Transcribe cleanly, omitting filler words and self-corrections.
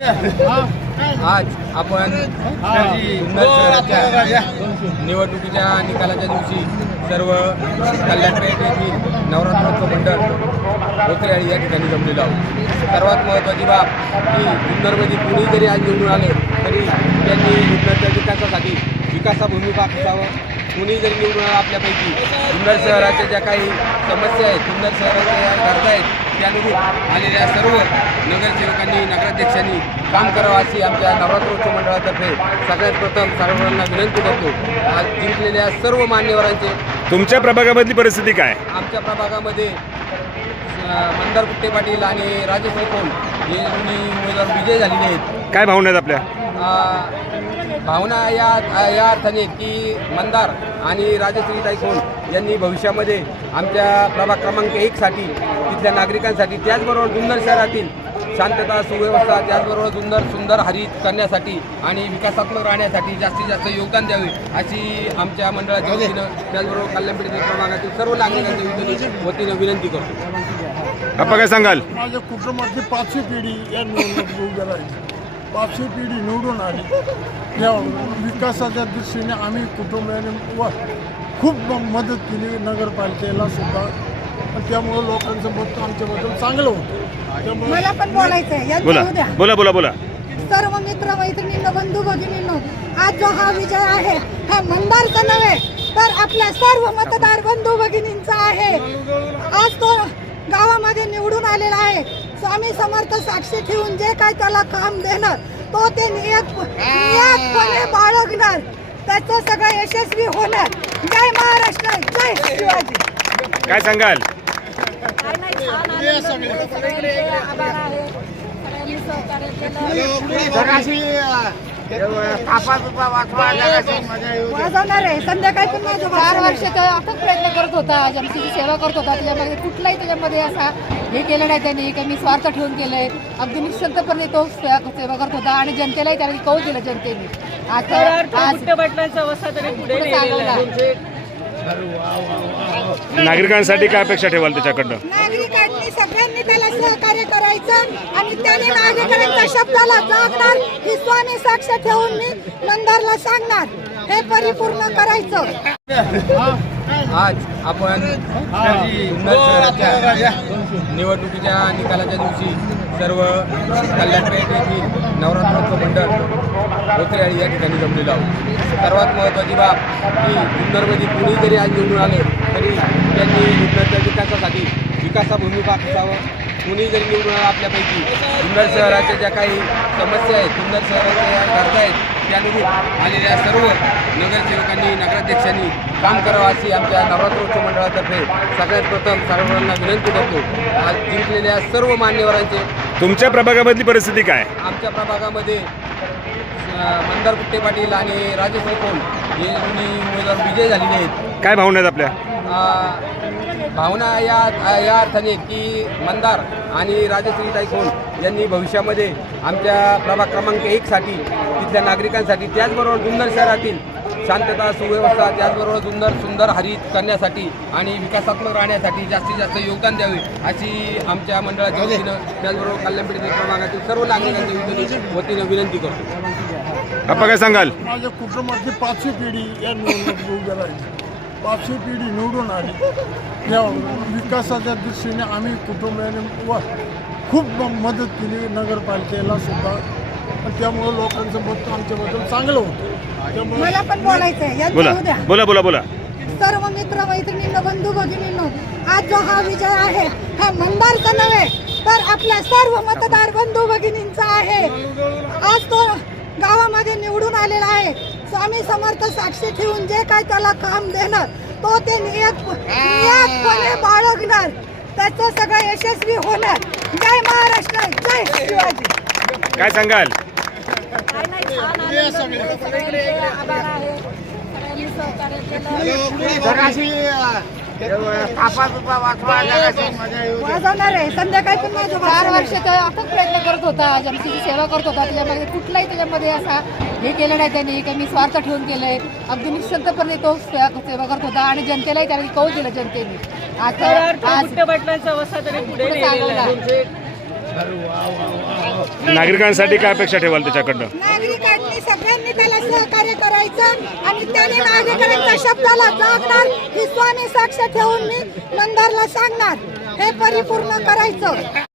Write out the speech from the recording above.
आज आपण जुन्नर शहराच्या निवडणुकीच्या निकालाच्या दिवशी सर्व कल्याणपेठ येथील नवरात्रोत्सव मंडळ होतेआळी या ठिकाणी जमलेलो आहोत। सर्वात महत्त्वाची बाब की जुन्नरमध्ये कुणी जरी आज निवडून आले तरी त्यांनी जुन्नरच्या विकासासाठी विकासाभूमिका असावं। कुणी जरी निवडून आला आपल्यापैकी जुन्नर शहराच्या ज्या काही समस्या आहेत, जुन्नर शहराच्या ज्या गरजा आहेत त्यानुरूप आलेल्या सर्व नगरसेवकांनी नगराध्यक्षांनी काम करावं अशी आमच्या नवरात्रोत्सव मंडळातर्फे सगळ्यात प्रथम सर्वांना विनंती करतो। आज जिंकलेल्या सर्व मान्यवरांचे तुमच्या प्रभागामधली परिस्थिती काय? आमच्या प्रभागामध्ये मंदार गुट्टे पाटील आणि राजेश्री कोल हे दोन्ही उमेदवार विजय झालेले आहेत। काय भावना आहेत आपल्या? भावना या अर्थाने की मंदार आणि राजश्रीताई कोल यांनी भविष्यामध्ये आमच्या प्रभाग क्रमांक 1 साठी तिथल्या नागरिकांसाठी, त्याचबरोबर जुन्नर शहरातील शांतता सुव्यवस्था, त्याचबरोबर जुन्नर सुंदर हरित करण्यासाठी आणि विकासात्मक राहण्यासाठी जास्तीत जास्त योगदान द्यावे अशी आमच्या मंडळाच्या वतीनं, त्याचबरोबर कल्याणपेठ प्रभागातील सर्व नागरिकांच्या वतीनं विनंती करतो। आपण काय सांगाल? माझ्या कुटुंबातली 5वी पिढी या निवडणुकीत उभी राहिली, 5वी पिढी निवडून आली। या विकासाच्या दृष्टीने आम्ही कुटुंबाने खूप मदत केली, नगरपालिकेला सुद्धा। त्यामुळे लोकांचं मत आमच्याबद्दल चांगलं होतं। त्यामुळे मला पण बोलायचंय, बोला बोला बोला बोला सर्व मित्र मैत्रिणींनो, बंधू भगिनींनो, आज जो हा विजय आहे हा मंदारचा नव्हे तर आपल्या सर्व मतदार बंधू भगिनींचा आहे। आज तो गावामध्ये निवडून आलेला आहे। स्वामी समर्थ साक्षी ठेवून जे काय त्याला काम देणार तो ते नियतपणे बाळगणार, त्याचं सगळं यशस्वी होणार। जय महाराष्ट्र, जय शिवाजी। काय सांगाल? वाजवणार आहे संध्याकाळी पण माझं 4 वर्ष अथक प्रयत्न करत होता, जनतेची सेवा करत होता। त्याच्यामध्ये कुठलाही त्याच्यामध्ये असा हे केलं नाही त्यांनी की मी स्वार्थ ठेवून केलंय। अगदी निःशंकपणे तो सेवा करत होता आणि जनतेलाही त्याने कौल दिलं जनतेने। नागरिकांसाठी काय अपेक्षा ठेवाल त्याच्याकडनं? नागरिकांनी सगळ्यांनी त्याला सहकार्य करायचं आणि त्याने नागरिकांच्या शब्दाला जागणार ही स्वामी साक्ष ठेवून मी मंदारला सांगणार, हे परिपूर्ण करायचं। आज आपण जुन्नर शहराच्या निवडणुकीच्या निकालाच्या दिवशी सर्व कल्याणपेठ येथील नवरात्रोत्सव मंडळ होतेआळी या ठिकाणी जमलेलो आहोत। सर्वात महत्त्वाची बाब की जुन्नरमध्ये कुणी जरी आज निवडून आले तरी त्यांनी जुन्नरच्या विकासासाठी विकासाभूमिका असावं। कुणी जरी निवडून आला आपल्यापैकी जुन्नर शहराच्या ज्या काही समस्या आहेत, जुन्नर शहराच्या ज्या गरजा आहेत त्यानुरूप आलेल्या सर्व नगरसेवकांनी नगराध्यक्षांनी काम करावं अशी आमच्या नवरात्रोत्सव मंडळातर्फे सगळ्यात प्रथम सर्वांना विनंती करतो। आज जिंकलेल्या सर्व मान्यवरांचे तुमच्या प्रभागामधली परिस्थिती काय? आमच्या प्रभागामध्ये मंदार गुट्टे पाटील आणि राजेश्री कोल हे दोन्ही उमेदवार विजय झालेले आहेत। काय भावना आहेत आपल्या? भावना या अर्थाने की मंदार आणि राजश्रीताई कोल यांनी भविष्यामध्ये आमच्या प्रभाग क्रमांक 1 साठी तिथल्या नागरिकांसाठी, त्याचबरोबर जुन्नर शहरातील शांतता सुव्यवस्था, त्याचबरोबर जुन्नर सुंदर हरित करण्यासाठी आणि विकासात्मक राहण्यासाठी जास्तीत जास्त योगदान द्यावे अशी आमच्या मंडळाच्या वतीनं, त्याचबरोबर कल्याणपेठ प्रभागातील सर्व नागरिकांच्या वतीनं विनंती करतो। आपण काय सांगाल? माझ्या कुटुंबातली 5वी पिढी या निवडणुकीत उभी राहिली, 5वी पिढी निवडून आली। या विकासाच्या दृष्टीने आम्ही कुटुंबाने खूप मदत केली, नगरपालिकेला सुद्धा। त्यामुळे लोकांचं मत आमच्याबद्दल चांगलं होतं। त्यामुळे मला पण बोलायचंय, बोला बोला बोला बोला सर्व मित्र मैत्रिणींनो, बंधू भगिनींनो, आज जो हा विजय आहे हा मंदारचा नव्हे तर आपल्या सर्व मतदार बंधू भगिनींचा आहे। आज तो गावामध्ये निवडून आलेला आहे। स्वामी समर्थ साक्षी ठेवून जे काय त्याला काम देणार तो ते नियतपणे बाळगणार, त्याचं सगळं यशस्वी होणार। जय महाराष्ट्र, जय शिवाजी। काय सांगाल? वाजवणार आहे संध्याकाळी पण माझं 4 वर्ष अथक प्रयत्न करत होता, जनतेची सेवा करत होता। त्याच्यामध्ये कुठलाही त्याच्यामध्ये असा हे केलं नाही त्यांनी की मी स्वार्थ ठेवून केलंय। अगदी निःशंकपणे तो सेवा करत होता आणि जनतेलाही त्याने कौल दिलं जनतेने। आज नागरिकांसाठी काय अपेक्षा ठेवाल त्याच्याकडनं? नागरिकांनी सगळ्यांनी त्याला सहकार्य करायचं आणि त्याने नागरिकांच्या शब्दाला जागणार ही स्वामी साक्ष ठेवून मी मंदारला सांगणार हे परिपूर्ण करायचं.